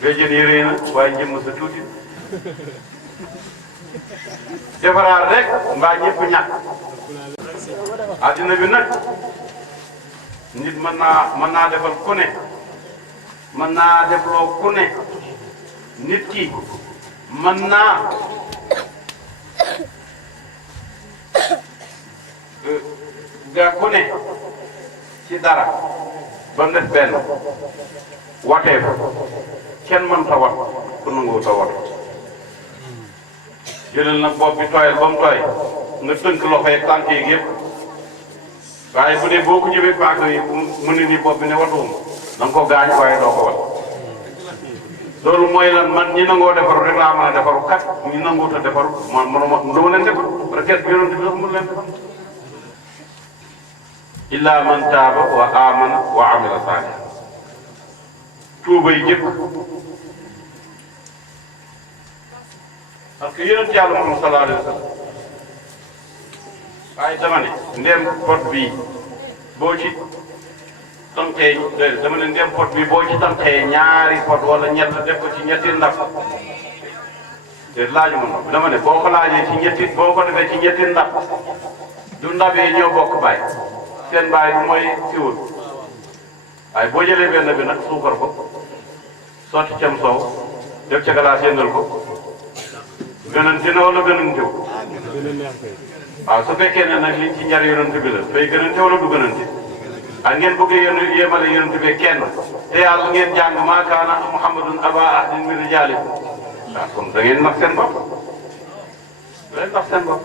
béjjën yi rëy na waaye njëmm sa tuuti defaraat rek mbaa ñëpp ñàkk addina bi nag nit mën naa defal ku ne mën naa defloo ku ne nit ki mën naa ga ku ne ci dara ba mu def benn watee fa kenn mën ta wat ku nangu ta wat jëlal nag bopp bi tooyal ba mu tooy nga tënk loxo yeeg tànk yeeg yëpp waaye bu dee boo ko jëmee paaka yi mu ne nii bopp bi ne watuwum da nga ko gaañ waaye doo ko wat loolu mooy lan man ñi nangoo defaru rek laa mën a defaru kat ñi nanguut a defaru man mënuma dama leen defar parce que yonent bi sax mënu leen defar illa man taaba wa amana wa amila saalihan tuubay jëkk parce que yonent yàlla Muhammad sallallahu alayhi wa sallam waaye dama ne ndem pot bii boo ci tànkee dama ne ndem pot bi boo ci tànkee ñaari pot wala ñett def ko ci ñetti ndab te laaju ma ndox dama ne boo ko laajee ci ñetti boo ko defee ci ñetti ndab du ndab yi ñoo bokk baay seen baay bi mooy siwul waaye boo jëlee benn bi nag suukar ko sotti cam soow def ca galaas yëngal ko gënanti na wala gënantiw waaw su fekkee ne nag liñ ci njar yonent bi la fay gënante wala du gënante ak ngeen bëggee yéemale yonent bi kenn te yàlla ngeen jàng maa kaana muhammadun aba ahadin min rijaalikum waaw kon da ngeen nax seen bopp da ngeen nax seen bopp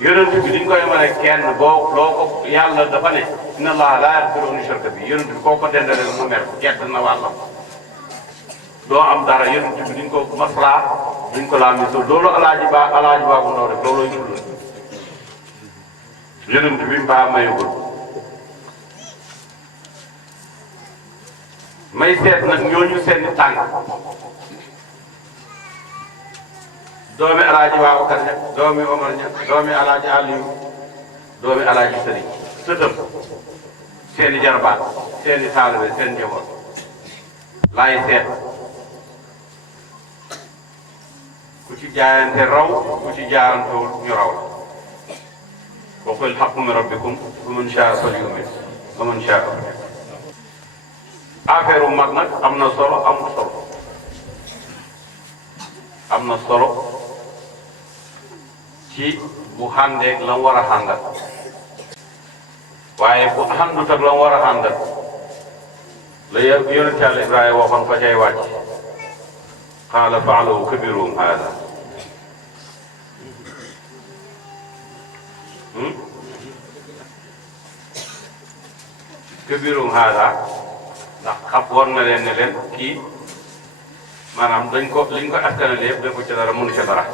yonent bi diñ ko yemale kenn boo loo ko yàlla dafa ne inna allaha laa yaghfiru an yushraka bihi yonent bi koo ko dendalee mu mer gedd na wàllam doo am dara yonent bi diñ ko maslaa diñ ko laal miso loolu alaaji baabu ndaw rek looloo ñu dul yonent bi mbaa mayugul may seet nag ñooñu seeni tànk doomi alaaji Babacar ña doomi Omar ña doomi alaaji Aliou doomi alaaji Sëriñ sëtëm seeni jarbaat seeni taalibe seen njaboot laay seet ku ci jaayante raw ku ci jaayantewul ñu raw la wa qul haqqu min rabbikum faman shaa falyu'min waman shaa falyakfur affaire mag nag am na solo amul solo am na solo ci bu xàndeeg la mu war a xàndal waaye bu xàndut ak la mu war a xàndal la yonent Yàlla Ibrahima waxoon fa cay wàcc qaala fa'alu kabiruhum haada kabiruhum haada ndax xam war na leen ne leen kii maanaam liñ ko askanale yëpp dañ ko ca dara mënu ca dara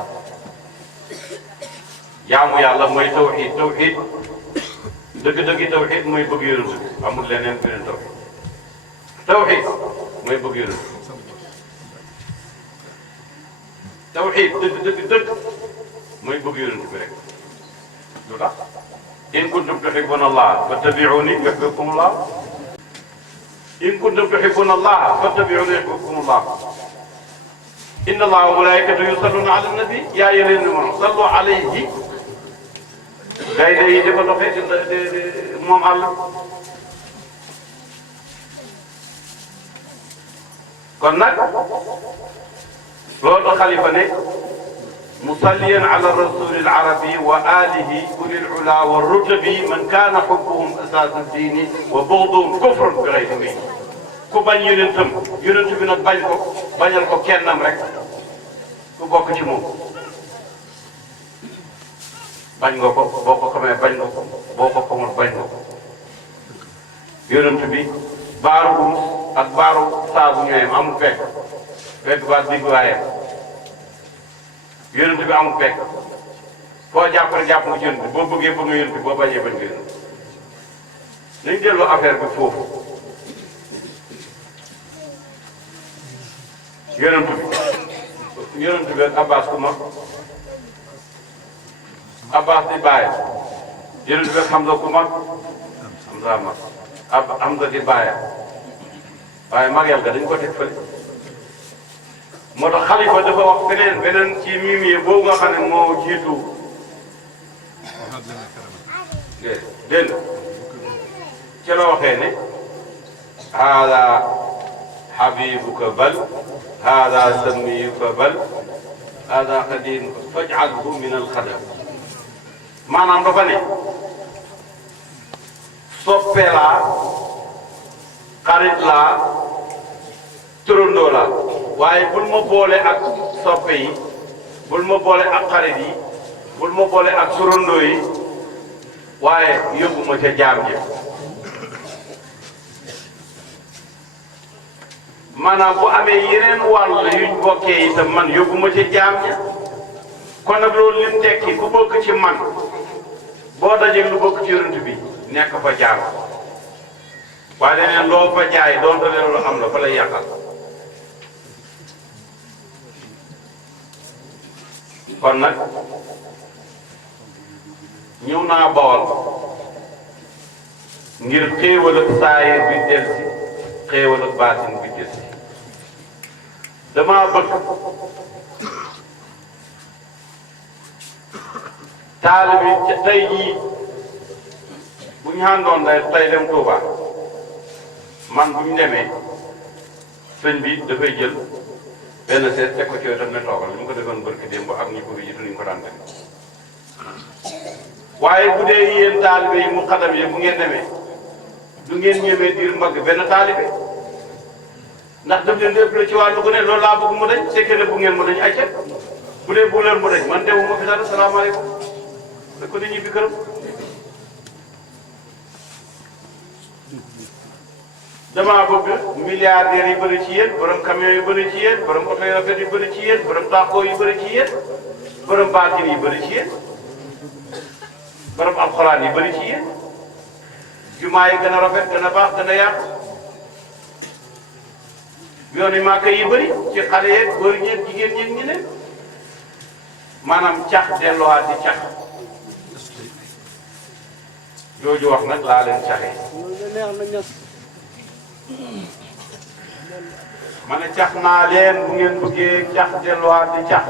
jaamu yàlla mooy tawxiid dëgg-dëgg tawxiid mooy bëgg yonent bi amul leneen beneen tawxiid mooy bëgg yonent bi tawxiid dëgg mooy bëgg yonent bi rek lu tax in kuntum tuhibbuna Allah fattabi'uni yuhbibkum Allah in kuntum tuhibbuna Allah fattabi'uni yuhbibkum Allah inna Allaha wa malaa'ikatahu yusalluna ala nabi yaa ayyuhal ladhina amanu sallu alayhi day day dafa doxee moom àll kon nag loolu xalifa ne musalliyan ala rasulil arabi wa alihi ulil ula wa rutabi man kaana hubbuhum asaasu diini wa bughduhum kufrun bi ghayri diin ku bañ yonentam yonent bi nag bañ ko bañal ko kennam rek ku bokk ci moom bañ nga ko boo ko xamee bañ nga ko boo ko xamul bañ nga ko yonent bi baaru wurus ak baaru saabu ñooyam amul fekk baat digg waaye yonent bi amul fekk foo jàpp rek jàpp nga ci yonent bi boo bëggee bëgg nga yonent bi boo bañee bañ nga yonent nañ delloo affaire bi foofu yonent bi ak Abbas ku mag Abbas di bàyyi yonent bi ak Hamza ku mag Hamza mag am nga di bàyyi waaye magal ga dañ ko teg fële moo tax xalifa dafa wax beneen ci mimi boobu nga xam ne moo jiitu dégg ci la waxee ne haada habibuka bal haada samiyuka bal haada xadimuka faj'alhu min alxadam maanaam dafa ne soppe laa xarit laa turandoo laa waaye bul ma boole ak soppe yi bul ma boole ak xarit yi bul ma boole ak turandoo yi waaye yóbbu ma ca jaam ji maanaam bu amee yeneen wàll yuñ bokkee itam man yóbbu ma ca jaam ja kon nag loolu lim tekki ku bokk ci man boo dajee lu bokk ci yonent bi nekk fa jaam waaye leneen loo fa jaay doon doon loolu am la fa lay yàqal kon nag ñëw naa Bawol ngir xéewal ak saayir bi del si xéewal ak baatin bi del si damaa bëgg taalibe bi tey jii bu ñu àndoon tey dem Touba man bu ñu demee sëñ bi dafay jël benn seet teg ko ci wetam ne toogal li mu ko defoon barki démb ak ñi ko fi jiitu ñu ko daan def waaye bu dee yéen taalibe yi mu xadam yi bu ngeen demee du ngeen ñemee diir mbagg benn taalibe ndax daf leen lépp la ci wàllu ko ne loolu laa bëgg mu dañ sekkee ne bu ngeen mu dañ ay cet bu dee bu leen mu dañ man dewu ma fi dara salaamaaleykum da ko di ñibbi këram damaa bëgg milliardaires yi bëri ci yéen borom camion yi bëri ci yéen borom oto yu rafet yi bëri ci yéen borom tàqoo yi bëri ci yéen borom baatin yi bëri ci yéen borom alxuraan yi bëri ci yéen jumaa yi gën a rafet gën a baax gën a yaatu yoon yi màkk yi bëri ci xale yeeg góor ñeeg jigéen ñeeg ñi ne maanaam cax delluwaat di cax jooju wax nag laa leen caxee ma ne cax naa leen bu ngeen bëggee cax delluwaat di cax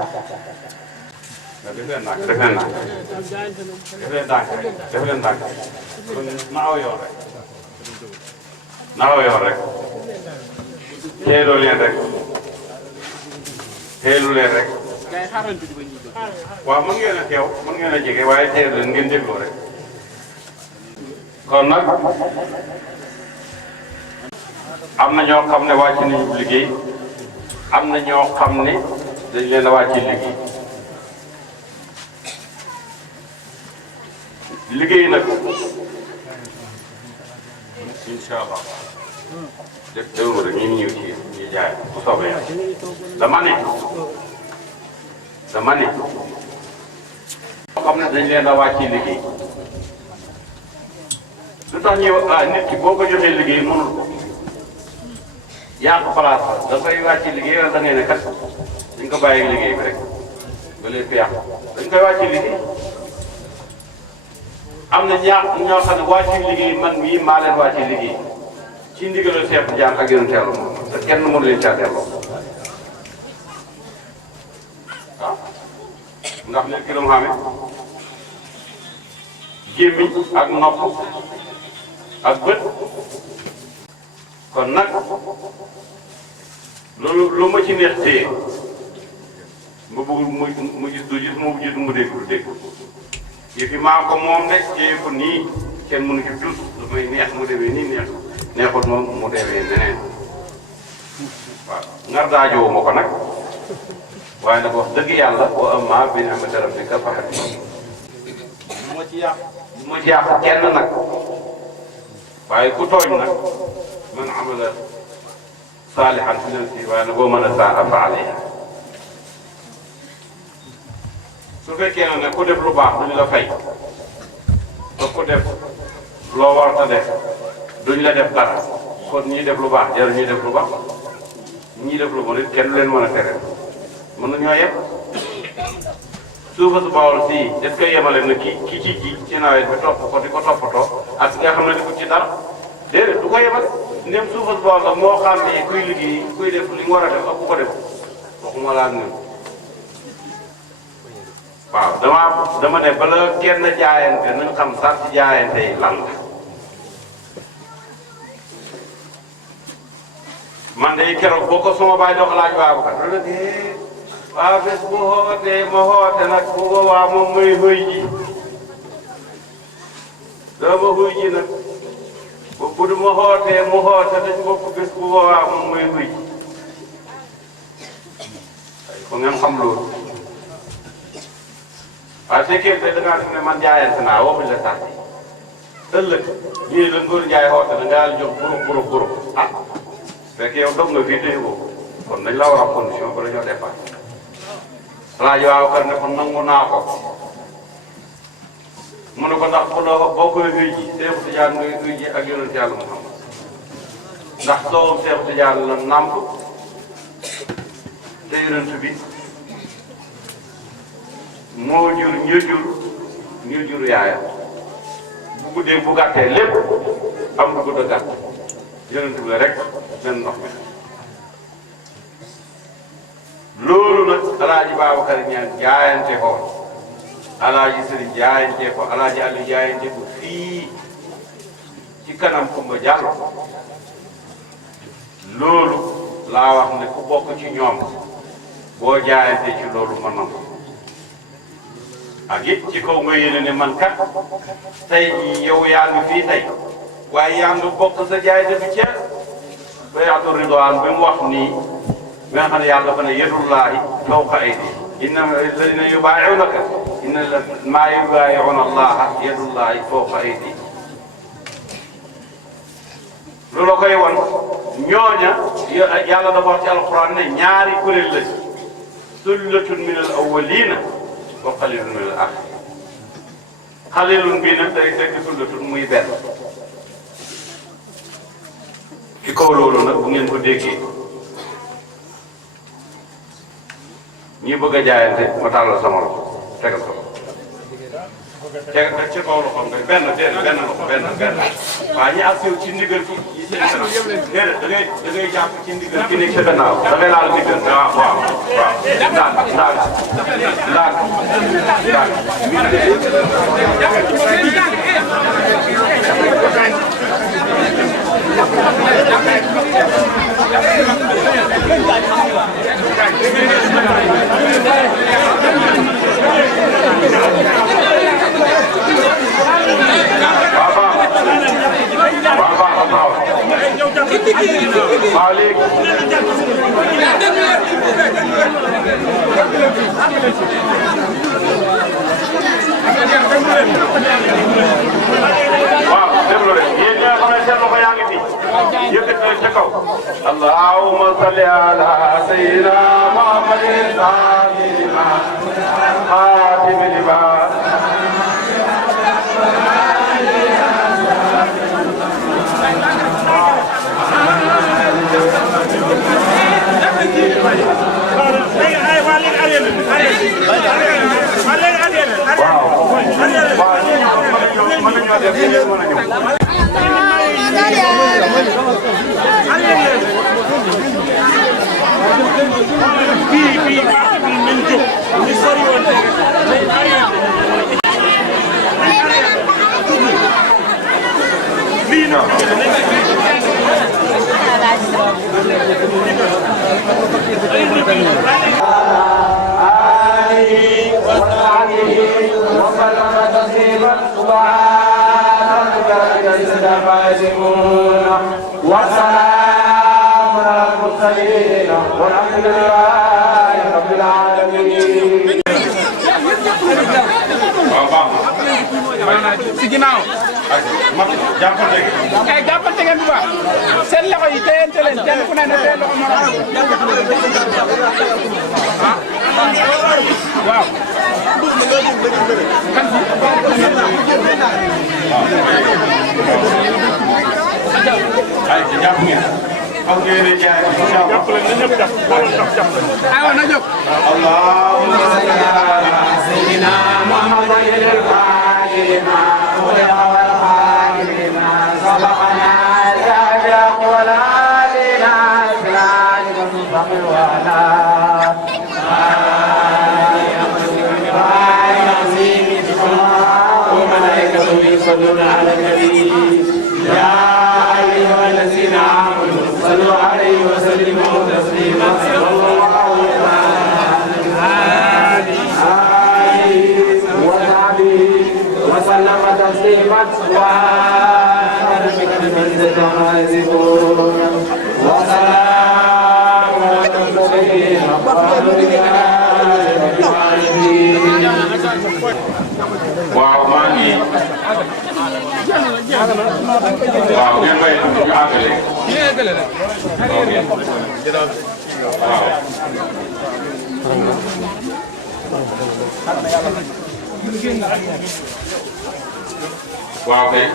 def leen ndànk def leen ndànk def leen ndànk def leen ndànk na aw yoon rek na aw yoon rek teeloo leen rek teelu leen rek waaw mën ngeen a teew mën ngeen a jege waaye teelu leen ngeen dégloo rek kon nag am na ñoo xam ne wàcc nañu liggéey am na ñoo xam ne dañ leen a wàcc liggéey liggéey nag incha allah def déglu rek ñu ngi ñëw ci ñuy jaay bu soobee yàlla dama ne ñoo xam ne dañ leen a wàcc liggéey lu tax ñëw nit ki boo ko joxee liggéey mënul ko yaa ko place da koy wàcc liggéey wala da ngay ne kat dañ ko bàyyi liggéey bi rek ba lépp yàqu dañ koy wàcc liggéey am na ñoo xam ne wàcc liggéey man mii maa leen wàcc liggéey ci ndigalu Seex Jaan ak yéen teelu moom te kenn mënu leen caa delloo waaw ndax nit ki la mu xamee gémmiñ ak nopp ak bët kon nag loolu lu ma ci neex téye ma bëgg mu gis du gis mu gis mu dégg du dégg yëf yi maa ko moom rek téye ko nii kenn mënu ci tus lu may neex mu demee nii neexut moom mu demee neneen waaw ngar daajoo ma ko nag waaye nag wax dëgg yàlla boo am maa bi ne amee dara bi ka faxat bu ma ci yàq kenn nag waaye ku tooñ nag man amala saalihan fi nafsi waaye nag boo mën a saa fa alayha su fekkee ne ku def lu baax duñ la fay te ku def loo war a def duñ la def dara kon ñi def lu baax jarul ñuy def lu baax ñi def lu bon it kenn leen mën a tere mën nañoo yem suufa su Bawol si est-ce que yemale na ki ci ji ci nawet bi topp ko di ko toppatoo ak nga xam ne di ko ci dara déedéet du ko yemal ndem suufas bool la moo xam ne kuy liggéey kuy def li mu war a def ak ku ko def waxuma laa ne waaw dama ne bala kenn jaayante nañ xam sax ci jaayante yi lan la man de keroog boo ko sama baay dox laaj waaw kat dana dee waaw bés bu xootee ma xoote nag bu boobaa moom mooy xuy ji doo ma xuy ji nag bu du ma xootee mu xoote dañ bokk bés bu boobaa moom mooy xuy ji ko ngeen xam loolu waaye fekkee ne da ngaa def ne man jaayante naa waxuñ la sax ëllëg ñu ne la Ngor Njaay xoote da ngaa jox groupe ah fekk yow dog nga fii téye ko kon dañ la war a condition ba la ñoo départ laaj waaw kat ne ko nangu naa ko mu ne ko ndax boo koy wéy ji Seexu Tijaan ngay wéy ji ak yonent Yàlla Muhammad ndax soowam Seexu Tijaan la nàmp te yonent bi moo jur ñu jur yaayam bu guddee bu gàttee lépp am bu gudd a gàtt yonent bi la rek benn ndox mi loolu nag alaaji Babacar Ñaan jaayante ko alaaji Sëriñ jaayante ko alaaji Aliou jaayante ko fii ci kanam Kumba Jàllo loolu laa wax ne ku bokk ci ñoom boo jaayante ci loolu mën na ak it ci kaw nga yéene ne man kat tey yow yaa ngi fii tey waaye yaa ngi bokk sa jaayante bi ca bay'atu ridwaan bi mu wax nii nga xam ne yàlla dafa ne yadullaahi fawqa aydihim inna alladina yubaayi'unaka inna maa yubaayi'una allaha yadullaahi fawqa aydihim loolu koy wan ñooña yàlla dafa wax ci alquran ne ñaari kuréel la sullatun min al awwalina wa qalilun min al axirin qalilun bii nag day tekki sullatun muy benn ci kaw loolu nag bu ngeen ko déggee ñi bëgg a jaayante ma tàllal sama loxo tegal ko ci kaw loxo nga benn loxo benn waaye ñi ak ci ndigal ci seen kanam déedéet da ngay jàpp ci ndigal ci nekk sa gannaaw da ngay laal ndigal waaw اللهم صل على سيدنا محمد خاتم لما وسلام على المرسلين والحمد لله رب العالمين. si ginnaaw. jàppante ngeen bu baax. seen loxo yi téyante leen kenn ku ne ne tey loxo moo waaw. ay jàpp ngeen xam ngeen ne jaay jàppale na ñëpp jàpp aywa na jóg allahumma salli ala sayyidina muhammadin al-fatih lima ughliqa wal khatimi lima sabaqana waaw maa ngi waaw ngeen bay ñu àggale waaw kay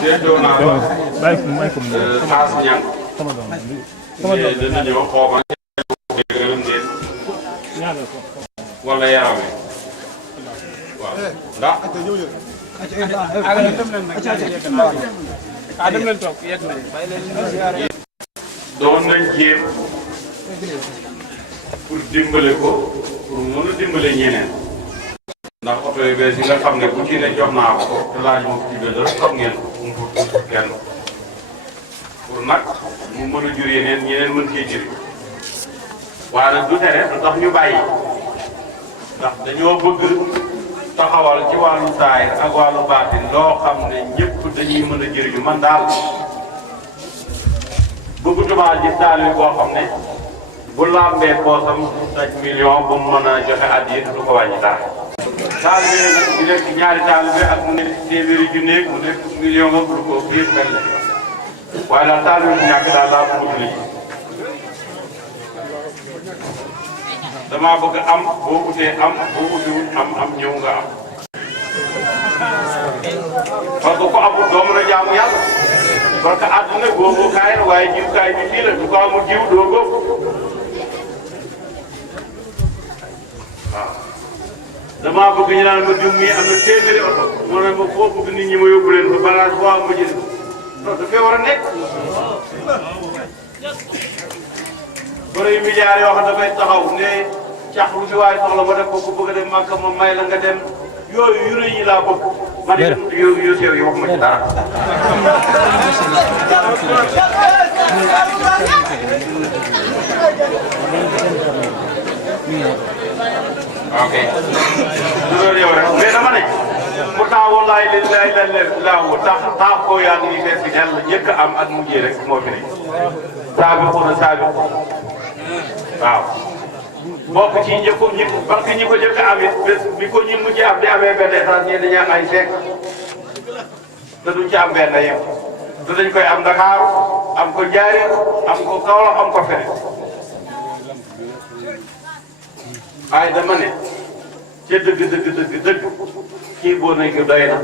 seetloo naa ba xaas ñang dana ñëw xooma gërëm ngeen wala yaram wi waaw ndax doon nañ jéem pour dimbale ko pour mën a dimbale ñeneen ndax oto yu bees yi nga xam ne bu ci ne jox naa ko te laaj moom ci biir dara xam ngeen mu pour kenn pour nag mu mën a jur yeneen ñeneen mën cee jëriñ waaye nag du tere du tax ñu bàyyi ndax dañoo bëgg taxawal ci wàllu saayir ak wàllu baatin loo xam ne ñëpp dañuy mën a jëriñu man daal bëggutumaa gis daal yi boo xam ne bu lambee poosam daj million bu mu mën a joxe addiya du ko wàññi dara. taalibe nag di nekk ñaari taalibe ak mu nekk téeméeri junne mu nekk million nga du ko biir mel la waaye daal taalibe bu ñàkk daal laa bëgg li damaa bëgg am boo utee am boo utiwul am ñëw nga am parce que ko amul doo mën a jaamu yàlla parce que àdduna góoboo kaay la waaye jiwkaay bi fii la du ko amul jiw doo góob waaw damaa bëgg ñu naan ma diw mii am na téeméeri oto moo ne ma foo bëgg nit ñi ma yóbbu leen ba balaa foo am ma jël non dafay war a nekk bëri milliards yoo xam ne dafay taxaw ne cax lu fi waaye soxla ma def ko ku bëgg a dem Màkka ma may la nga dem yooyu yu rëy yi laa bëgg man itam yu sew yi waxuma ci dara. ok loolu yow rek mais dama ne pourtant wallaay li laaw tax koo yaa ngi fees bi yàlla njëkk a am ak mujjee rek moo fi ne saabi waaw bokk ci njëkkoon ñi parce que ñi ko njëkk a am it bés bi ko ñi mujjee am di amee benn étage ñii dañuy am ay seek te duñ ci am benn yem te dañ koy am Dakar am ko Njaaréem am ko Kaolack am ko feneen waaye dama ne ca dëgg kii boo nekk doy na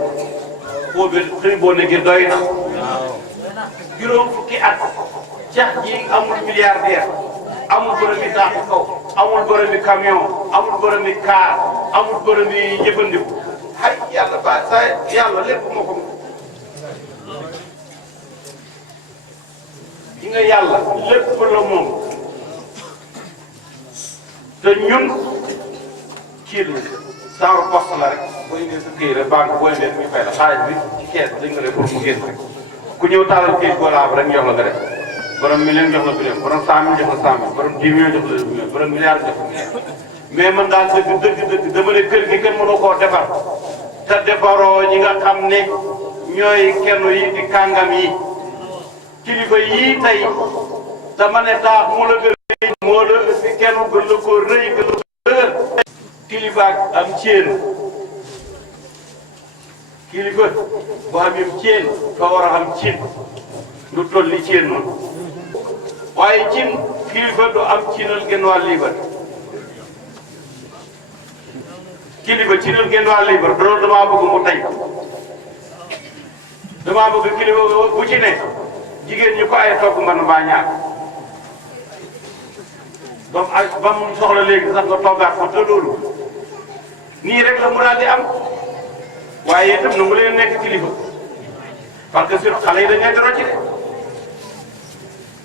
foo bi xëy boo nekk doy na juróom fukki at cax ji amul milliardaire amul boromi taaxu kaw amul boromi camion amul boromi car amul boromi jëfandiku ay yàlla ba sa yàlla lépp moo ko gi nga yàlla lépp la moom te ñun kii la saaru poste la rek boo indee sa këy rek banque boo indee muy fay la xaalis bi ci kees dañ ko def pour mu génn rek ku ñëw taalal këyit boo laab rek ñu jox la nga def borom million jox la million borom 100 000 jox la 100 000 borom 10 millions jox la 10 millions borom milliard jox la milliard mais man daal dëgg dama ne kër gi kenn mënu koo defar te defaroo ñi nga xam ne ñooy kenn yi di kàngam yi kilifa yii tey dama ne taax mu la gën moo la si kenn gën la ko rëy gën la ko dëgër kilifa am ceen kilifa bu amee ceen ka war a am cin lu toll ni ceen noonu waaye cin kilifa du am cinal genn wàll liibar kilifa cinal genn wàll liibar loolu damaa bëgg mu tey damaa bëgg kilifa bu ci ne jigéen ñi ko ay togg mën mbaa ñaar ba mu soxla léegi sax nga toggaat ko te loolu nii rek la mu daal di am waaye itam nangu leen nekk kilifa parce que surtout xale yi dañuy di rocci de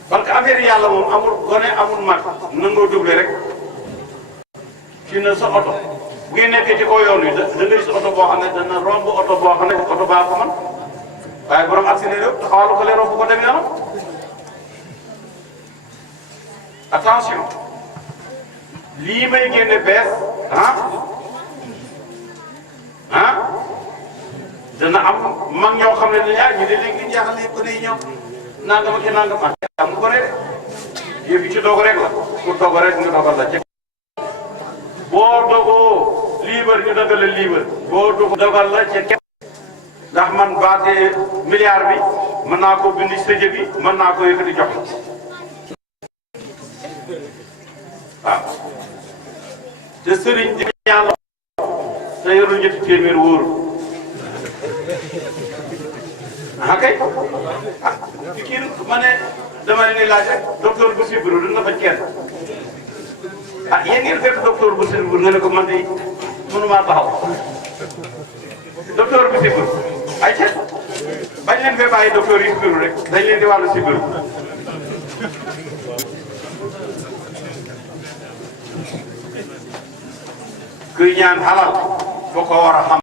parce que affaire yàlla moom amul gone amul mag nangoo double rek ci na sa oto bu ngeen nekkee ci kaw yoon wi da ngay sa oto boo xam ne dana romb oto boo xam ne oto baa ko man waaye borom accéléré yëpp taxawal ko leen romb ko dem yoonam attention lii may génne bees dana am mag ñoo xam ne dañaa ñu ne léegi jeexal ko day ñëw nangam ak nangam am ko rek yëf yi ci doog rek la ku doog rek ñu dogal la ci boo dogoo liibar ñu dogal la liibar boo dogal la ci ndax man baate milliard bi mën naa ko bindi sëjë bi mën naa ko yëkkati jox waaw te sëriñ di ñaan la te yoru ñetti téeméer wóoru kay kii ma ne dama leen di laaj rek docteur bu sibiru dina faj kenn yéen ngeen fekk docteur bu sibiru nga ne ko man de mënumaa taxaw docteur bu sibiru ay ca bañ leen fee bàyyi docteur yi sibiru rek dañ leen di wàllu sibiru kuy ñaan xalal boo ko war a xam